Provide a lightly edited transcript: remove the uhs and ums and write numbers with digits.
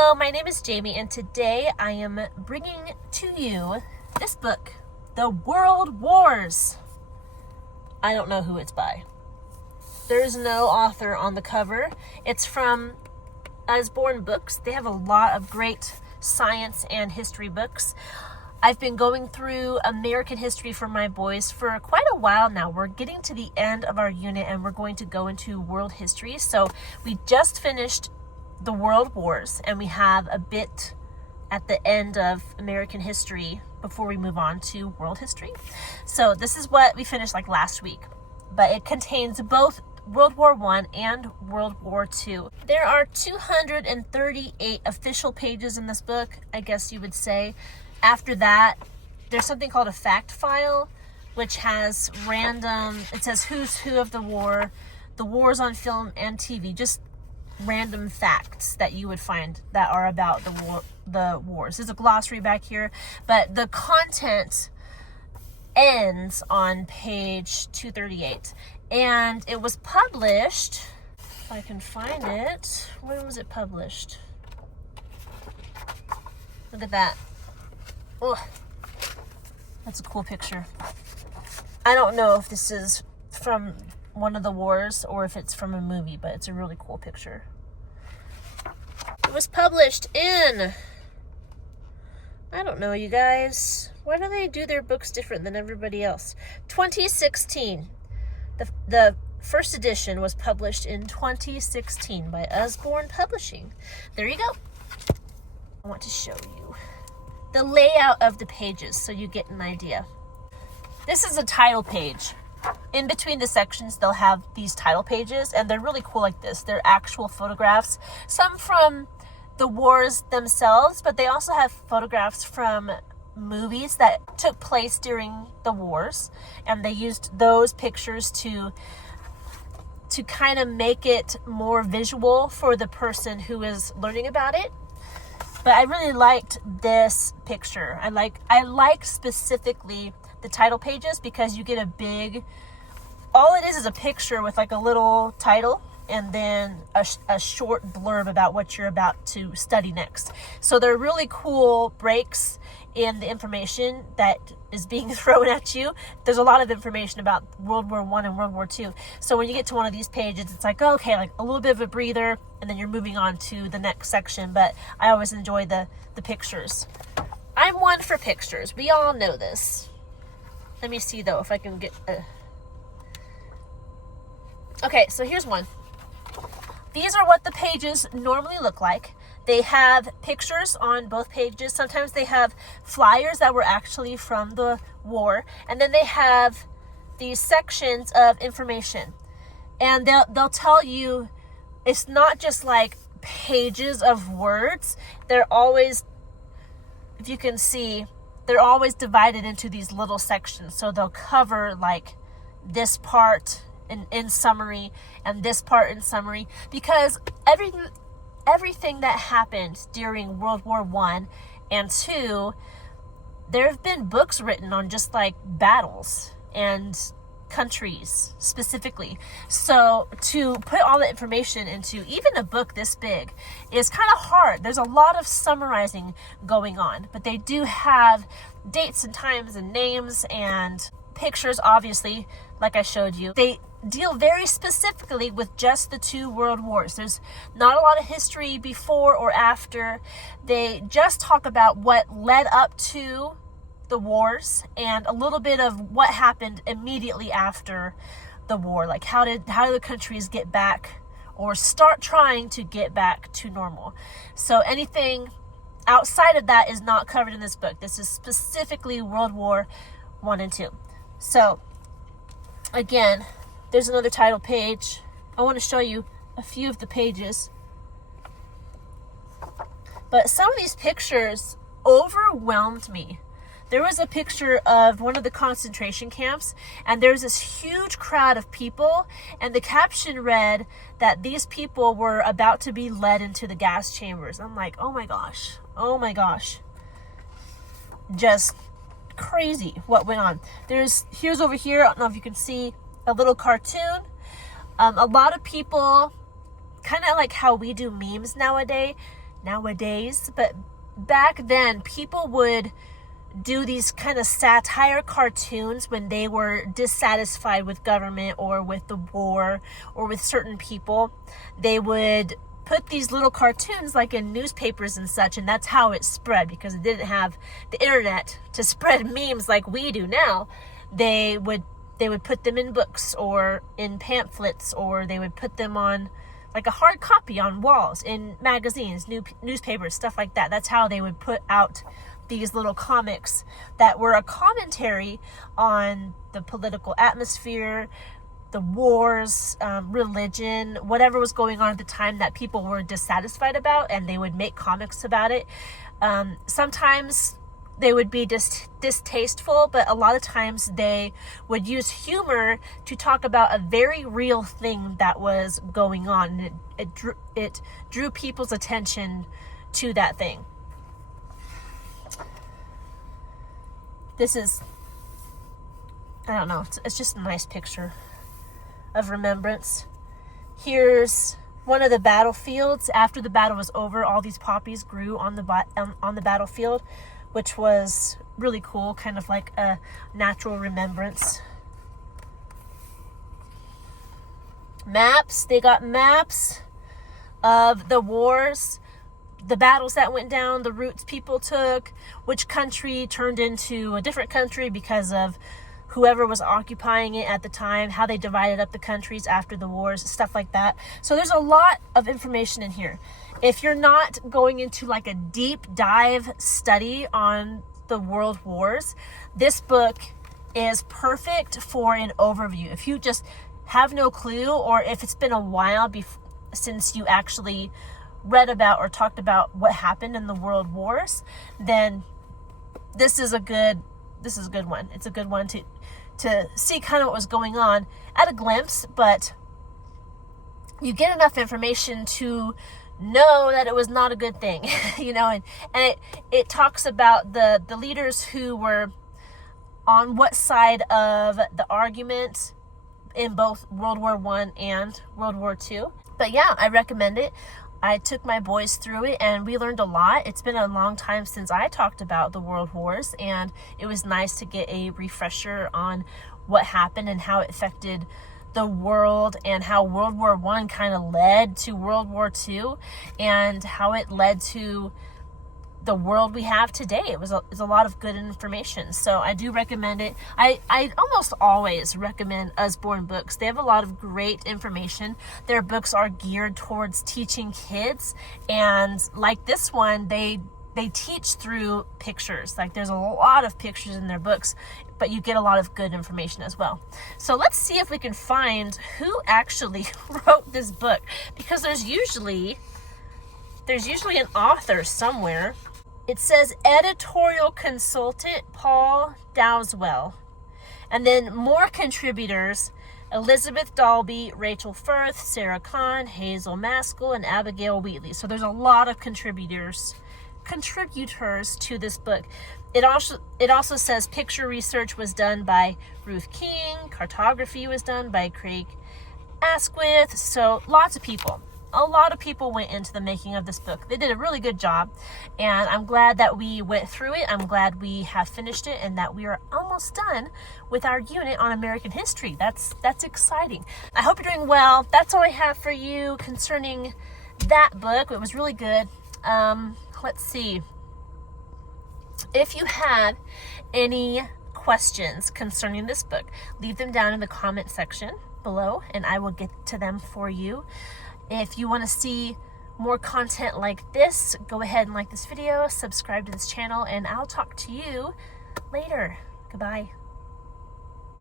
Hello, my name is Jamie, and today I am bringing to you this book, The World Wars. I don't know who it's by. There's no author on the cover. It's from Usborne books. They have a lot of great science and history books. I've been going through American history for my boys for quite a while now. We're getting to the end of our unit and we're going to go into world history. So we just finished the World Wars and we have a bit at the end of American history before we move on to world history. So this is what we finished like last week, but it contains both World War I and World War II. There are 238 official pages in this book, I guess you would say. After that, there's something called a fact file, which has random, it says who's who of the war, the wars on film and TV, just random facts that you would find that are about the wars. There's a glossary back here, but the content ends on page 238. And it was published, if I can find it, when was it published? Look at that. Oh, that's a cool picture. I don't know if this is from one of the wars or if it's from a movie, but it's a really cool picture. It was published in, I don't know, you guys. Why do they do their books different than everybody else? 2016. The first edition was published in 2016 by Usborne Publishing. There you go. I want to show you the layout of the pages so you get an idea. This is a title page. In between the sections, they'll have these title pages, and they're really cool like this. They're actual photographs, some from the wars themselves, but they also have photographs from movies that took place during the wars, and they used those pictures to kind of make it more visual for the person who is learning about it. But I really liked this picture. I like specifically the title pages because you get a big, all it is a picture with like a little title and then a short blurb about what you're about to study next. So they're really cool breaks in the information that is being thrown at you. There's a lot of information about World War I and World War II. So when you get to one of these pages, it's like, oh, okay, like a little bit of a breather, and then you're moving on to the next section. But I always enjoy the pictures. I'm one for pictures. We all know this. Let me see, though, if I can get... Okay, so here's one. These are what the pages normally look like. They have pictures on both pages. Sometimes they have flyers that were actually from the war. And then they have these sections of information. And they'll tell you it's not just like pages of words. They're always, if you can see, they're always divided into these little sections. So they'll cover like this part in summary and this part in summary, because everything that happened during World War I and II, there have been books written on just like battles and countries specifically. So to put all the information into even a book this big is kind of hard. There's a lot of summarizing going on, but they do have dates and times and names and pictures, obviously, like I showed you. They deal very specifically with just the two world wars. There's not a lot of history before or after. They just talk about what led up to the wars and a little bit of what happened immediately after the war. Like how did the countries get back or start trying to get back to normal. So anything outside of that is not covered in this book. This is specifically World War I and II. So again, there's another title page. I want to show you a few of the pages. But some of these pictures overwhelmed me. There was a picture of one of the concentration camps, and there's this huge crowd of people, and the caption read that these people were about to be led into the gas chambers. I'm like, oh my gosh. Just crazy what went on. Here's over here, I don't know if you can see, a little cartoon. A lot of people, kind of like how we do memes nowadays, nowadays, but back then people would do these kind of satire cartoons when they were dissatisfied with government or with the war or with certain people. They would put these little cartoons like in newspapers and such, and that's how it spread, because it didn't have the internet to spread memes like we do now. They would put them in books or in pamphlets, or they would put them on like a hard copy on walls in magazines, newspapers, stuff like that. That's how they would put out these little comics that were a commentary on the political atmosphere, the wars, religion, whatever was going on at the time that people were dissatisfied about, and they would make comics about it. Sometimes they would be distasteful, but a lot of times they would use humor to talk about a very real thing that was going on. And it drew people's attention to that thing. This is, I don't know, it's just a nice picture of remembrance. Here's one of the battlefields. After the battle was over, all these poppies grew on the battlefield, which was really cool, kind of like a natural remembrance. Maps, they got maps of the wars, the battles that went down, the routes people took, which country turned into a different country because of whoever was occupying it at the time, how they divided up the countries after the wars, stuff like that. So there's a lot of information in here. If you're not going into like a deep dive study on the world wars, this book is perfect for an overview. If you just have no clue, or if it's been a while since you actually read about or talked about what happened in the world wars, then this is a good one. It's a good one to see kind of what was going on at a glimpse, but you get enough information to know that it was not a good thing, and it talks about the leaders who were on what side of the argument in both World War I and World War II. But yeah, I recommend it. I took my boys through it and we learned a lot. It's been a long time since I talked about the world wars, and it was nice to get a refresher on what happened and how it affected the world, and how World War I kind of led to World War II, and how it led to the world we have today. It's a lot of good information. So I do recommend it. I almost always recommend Usborne books. They have a lot of great information. Their books are geared towards teaching kids, and like this one, they teach through pictures. Like there's a lot of pictures in their books, but you get a lot of good information as well. So let's see if we can find who actually wrote this book, because there's usually an author somewhere. It says editorial consultant Paul Dowswell, and then more contributors: Elizabeth Dalby, Rachel Firth, Sarah Kahn, Hazel Maskell, and Abigail Wheatley. So there's a lot of contributors to this book. It also says picture research was done by Ruth King, cartography was done by Craig Asquith. So a lot of people went into the making of this book. They did a really good job, and I'm glad that we went through it. I'm glad we have finished it, and that we are almost done with our unit on American history. That's exciting. I hope you're doing well. That's all I have for you concerning that book. It was really good. Let's see. If you have any questions concerning this book, leave them down in the comment section below, and I will get to them for you. If you want to see more content like this, go ahead and like this video, subscribe to this channel, and I'll talk to you later. Goodbye.